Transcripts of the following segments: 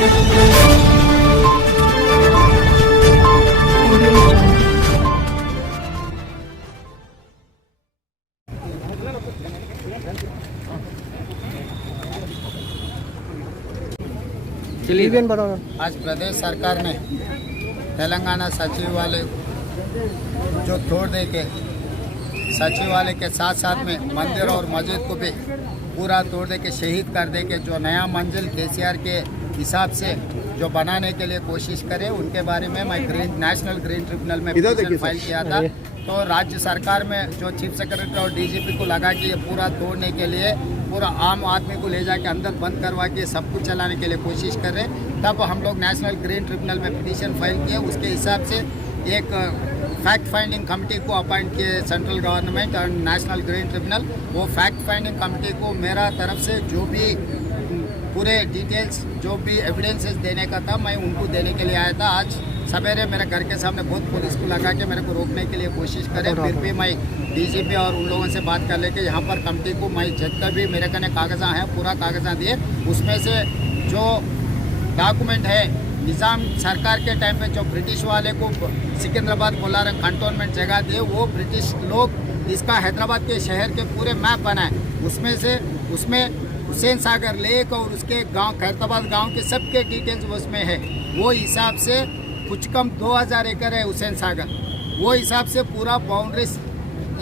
आज प्रदेश सरकार ने तेलंगाना सचिवालय जो तोड़ दे के सचिवालय के साथ साथ में मंदिर और मस्जिद को भी पूरा तोड़ दे के शहीद कर दे के जो नया मंजिल केसीआर के हिसाब से जो बनाने के लिए कोशिश करे, उनके बारे में मैं नेशनल ग्रीन ट्रिब्यूनल में पिटीशन फाइल किया था। तो राज्य सरकार में जो चीफ सेक्रेटरी और डीजीपी को लगा कि ये पूरा तोड़ने के लिए पूरा आम आदमी को ले जाके अंदर बंद करवा के सब कुछ चलाने के लिए कोशिश कर रहे, तब हम लोग नेशनल ग्रीन ट्रिब्यूनल में पिटीशन फाइल किए। उसके हिसाब से एक फैक्ट फाइंडिंग कमेटी को अपॉइंट किए सेंट्रल गवर्नमेंट और नेशनल ग्रीन ट्रिब्यूनल। वो फैक्ट फाइंडिंग कमेटी को मेरा तरफ से जो भी पूरे डिटेल्स जो भी एविडेंसेस देने का था मैं उनको देने के लिए आया था। आज सवेरे मेरे घर के सामने बहुत पुलिस को लगा के मेरे को रोकने के लिए कोशिश करे, फिर भी मैं डीजीपी और उन लोगों से बात कर लेके यहाँ पर कमेटी को मैं जितना भी मेरे कने कागजा हैं पूरा कागजा दिए। उसमें से जो डॉक्यूमेंट है निज़ाम सरकार के टाइम पे जो ब्रिटिश वाले को सिकंदराबाद कोलारम कंटोनमेंट जगह दिए, वो ब्रिटिश लोग इसका हैदराबाद के शहर के पूरे मैप बनाए। उसमें हुसैन सागर लेक और उसके गांव खैरताबाद गांव के सबके डिटेल्स उसमें है। वो हिसाब से कुछ कम 2000 एकड़ है हुसैन सागर। वो हिसाब से पूरा बाउंड्रीज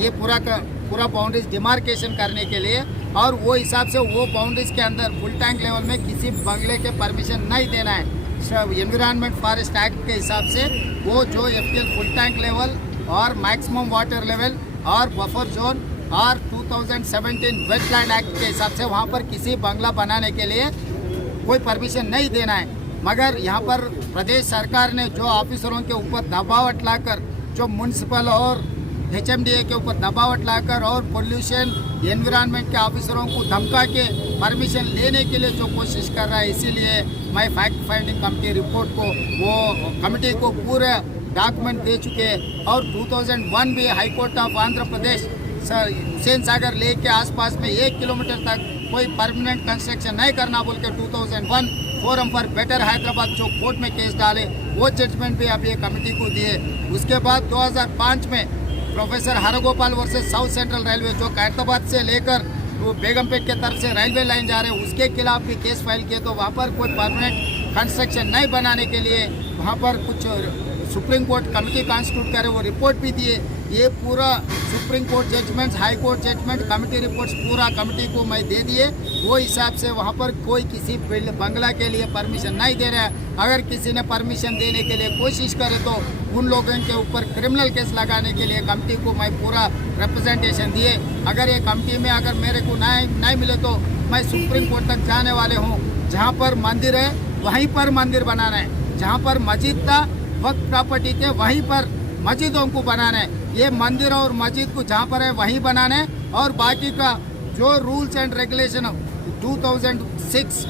ये पूरा बाउंड्रीज डिमार्केशन करने के लिए, और वो हिसाब से वो बाउंड्रीज के अंदर फुल टैंक लेवल में किसी बंगले के परमिशन नहीं देना है। एनवायरनमेंट फॉरेस्ट एक्ट के हिसाब से वो जो एफटीएल फुल टैंक लेवल और मैक्सिमम वाटर लेवल और बफर जोन और 2017 वेटलैंड एक्ट के हिसाब से वहाँ पर किसी बंगला बनाने के लिए कोई परमिशन नहीं देना है। मगर यहाँ पर प्रदेश सरकार ने जो ऑफिसरों के ऊपर दबावट लाकर, जो म्यूनसिपल और HMDA के ऊपर दबावट लाकर और पोल्यूशन एनवायरनमेंट के ऑफिसरों को धमका के परमिशन लेने के लिए जो कोशिश कर रहा है, इसीलिए मैं फैक्ट फाइंडिंग कमेटी रिपोर्ट को वो कमेटी को पूरे डॉक्यूमेंट दे चुके। और 2001 भी high court of Andhra Pradesh Hussain Sagar lake के आसपास में 1 किलोमीटर तक कोई परमानेंट कंस्ट्रक्शन नहीं करना बोल के 2001 फोरम फॉर बेटर हैदराबाद जो कोर्ट में केस डाले, वो जजमेंट भी अभी कमेटी को दिए। उसके बाद 2005 में professor Hargopal versus south central railway जो खैरताबाद से लेकर वो बेगमपेट के तरफ से रेलवे लाइन जा रहे हैं, उसके खिलाफ भी केस फाइल किए। तो वहाँ पर कोई परमानेंट कंस्ट्रक्शन नहीं बनाने के लिए वहाँ पर कुछ सुप्रीम कोर्ट कमेटी कॉन्स्टिट्यूट करे, वो रिपोर्ट भी दिए। ये पूरा supreme court judgments, high court judgment, committee reports पूरा कमेटी को मैं दे दिए। वो हिसाब से वहाँ पर कोई किसी बंगला के लिए परमिशन नहीं दे रहा है। अगर किसी ने परमिशन देने के लिए कोशिश करे तो उन लोगों के ऊपर क्रिमिनल केस लगाने के लिए कमेटी को मैं पूरा रिप्रेजेंटेशन दिए। अगर ये कमेटी में अगर मेरे को नहीं मिले तो मैं सुप्रीम कोर्ट तक जाने वाले हूँ। जहाँ पर मंदिर है वहीं पर मंदिर बनाना है, जहाँ पर मस्जिद था वक्त प्रॉपर्टी थे वहीं पर मस्जिदों को बनाना है। ये मंदिर और मस्जिद को जहाँ पर है वहीं बनाना है, और बाकी का जो rules and regulation 2006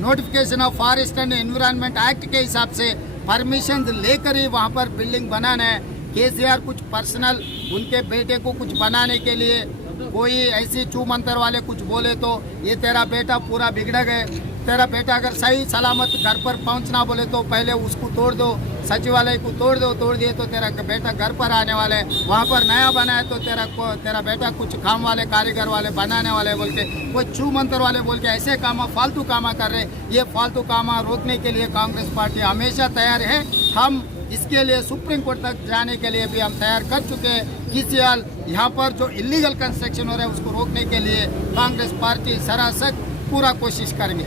notification of forest and environment act के हिसाब से परमिशन लेकर ही वहाँ पर बिल्डिंग बनाना है। केसीआर कुछ पर्सनल उनके बेटे को कुछ बनाने के लिए कोई ऐसी चू मंतर वाले कुछ बोले तो ये तेरा बेटा पूरा बिगड़ गए, तेरा बेटा अगर सही सलामत घर पर पहुंचना बोले तो पहले उसको तोड़ दो, सचिवालय को तोड़ दो, तोड़ दिए तो तेरा बेटा घर पर आने वाले हैं। वहाँ पर नया बना है तो तेरा बेटा कुछ काम वाले कारीगर वाले बनाने वाले बोल के कोई चू मंतर वाले बोल के ऐसे काम फालतू काम कर रहे। ये फालतू काम रोकने के लिए कांग्रेस पार्टी हमेशा तैयार है। हम इसके लिए सुप्रीम कोर्ट तक जाने के लिए भी हम तैयार कर चुके हैं। किसी हाल यहाँ पर जो इलीगल कंस्ट्रक्शन हो रहा है उसको रोकने के लिए कांग्रेस पार्टी सरासर पूरा कोशिश करेंगे।